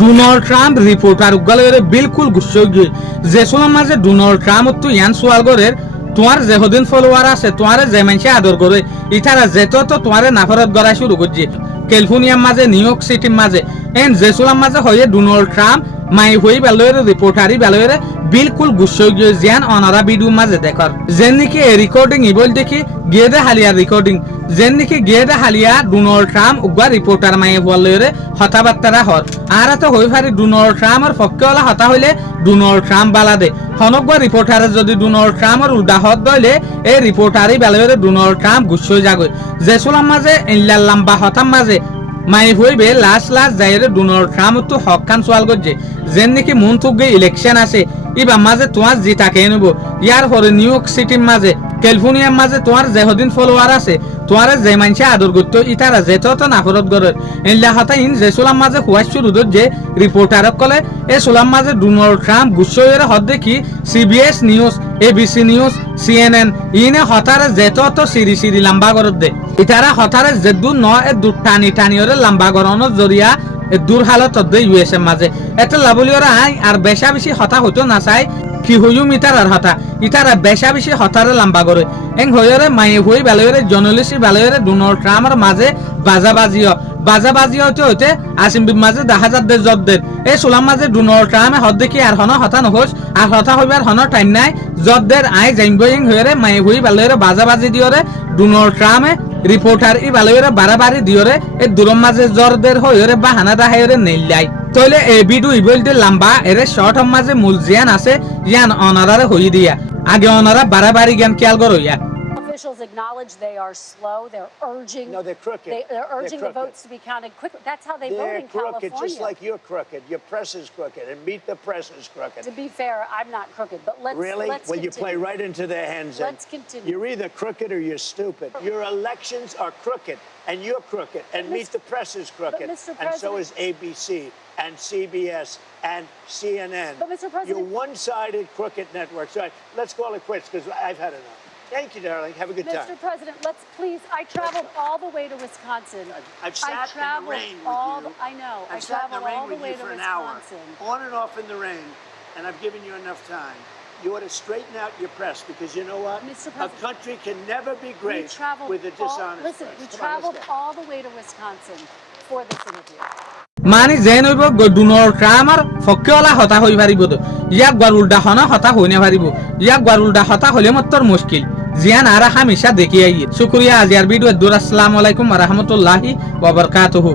Donald Trump reporter উগালে বিলকুল গুচ্ছ গিয়ে যে সোলার মাঝে ডোনাল্ড ট্রাম্প তো ইয়ান সোয়াল করে তোমার যে হদিন ফলোয়ার আছে তোমার যে মানুষে আদর করে ইতারা যেত তো তোমার নাফরত গড়া শুরু করছে ক্যালিফোর্নিয়ার মাঝে নিউ ইয়র্ক সিটির মাঝে এন যে সোলার মাঝে হয়ে ডোনাল্ড ট্রাম্প মাই হই বেলয়ের রিপোর্টারি বেলয়ের বিলকুল গুচ্ছ গিয়ে জিয়ান অনারা ভিডিও মাঝে দেখার যেন নাকি এই রেকর্ডিং ইবল দেখি গিয়ে দে হালিয়া রেকর্ডিং যেন নাকি গিয়ে দে হালিয়া ডোনাল্ড ট্রাম্প উগা রিপোর্টার মাইয়ে বললের হতাবার্তারা হর আর তো হই পারি ডোনাল্ড ট্রাম্পের পক্ষে হলা হতা হইলে ডোনাল্ড ট্রাম্প বালাদে হনকবা রিপোর্টারে যদি ডোনাল্ড ট্রাম্পের উল্টা হত দইলে এই রিপোর্টারই বেলয়ের ডোনাল্ড ট্রাম্প গুচ্ছ যাগৈ যে সোলার মাঝে ইল্লা লম্বা হতাম মাঝে মাই হইবে লাস্ট যাইরে ডোনাল্ড ট্রাম্প তো হক খান সোয়াল করছে যেন নাকি মন থুগে ইলেকশন আছে ইবা মাঝে তোমার জিতাকে নেব ইয়ার পরে নিউ ইয়র্ক সিটির মাঝে ক্যালিফোর্নিয়ার মাঝে তোমার যে হদিন ফলোয়ার আছে তোমার যে মানুষে আদর করত ইতারা যেত তো নাফরত গরের এল্লা হতা ইন যে সোলাম মাঝে হুয়াশ শুরু যে রিপোর্টারক কলে এ সোলাম মাঝে ডোনাল্ড ট্রাম্প গুচ্ছয়ের হদ দেখি CBS news ABC news CNN ইনে হতারে যেত তো সিরি লম্বা গরত দে ইতারা হতারে যে দূর ন এ দূর টানি টানিওরে লম্বা গরনের জরিয়া দূর হালত দে ইউএসএ মাঝে এত লাবলিওরা আই আর বেশা বেশি হতা হতো না চাই কি হইম ইতারার হতা ইতারা বেশা বেশি হতারে লম্বা করে এং হইরে মায়ে হই বেলয়রে জর্নালিস্ট বেলয়রে ডোনাল্ড ট্রাম্পের মাঝে বাজাবাজিও হতে আসিম মাঝে 10,000 দেশ জবদের এই সোলাম মাঝে ডোনাল্ড ট্রাম্পে হদ দেখি আর হন হতা নহস আর হতা হইবার হন টাইম নাই জবদের আই যাইব এং হইরে মায়ে হই বেলয়রে বাজাবাজি দিওরে ডোনাল্ড ট্রাম্পে রিপোর্টার ই বেলয়রে বাড়াবাড়ি দিওরে এই দূরম মাঝে জরদের হইরে বাহানা দাহাইরে নেইলাই তইলে এই ভিডিও ইবলতে লম্বা এর শর্ট মাঝে মূল জিয়ান আছে ইয়ান অনারারে হই দিয়া আগে অনারা বাড়াবাড়ি জ্ঞান খেয়াল করইয়া Officials acknowledge they are slow. They're urging. No, they're crooked. They're urging the votes to be counted quickly. That's how they vote in They're crooked, California. just like you're crooked. Your press is crooked, and Meet the Press is crooked. To be fair, I'm not crooked, but let's Really? let's Well, you continue. play right into their hands. then. Let's continue. You're either crooked or you're stupid. Your elections are crooked, and you're crooked, and Meet the Press is crooked, Mr. and so President- is ABC and CBS and CNN. But, Mr. President- You're one-sided crooked networks. All right, let's call it quits because I've had enough. Thank you, darling. Have a good Mr. time. President, let's please. I traveled all the way to Wisconsin. I've sat in the traveled rain with all you. I know. I I've sat in the traveled rain all the with way you to for an hour, Wisconsin. on and off in the rain, and I've given you enough time. You ought to straighten out your press because you know what? Mr. A President, country can never be We great traveled with a dishonest listen, press. we Come on, traveled let's go. all the way to Wisconsin for this interview. মানে যেন হইব Donald ট্রাম্পর পক্ষে হলা হতা হই পারিব তো ইয়াক গর উল্টা হনা হতা হই না পারিব ইয়াক গর উল্টা হতা হলে মত্তর মুশকিল জিয়ান আর হামেশা দেখি আই শুকরিয়া আজিয়ার ভিডিও দূর আসসালামু আলাইকুম ওয়া রাহমাতুল্লাহি ওয়া বারাকাতুহু।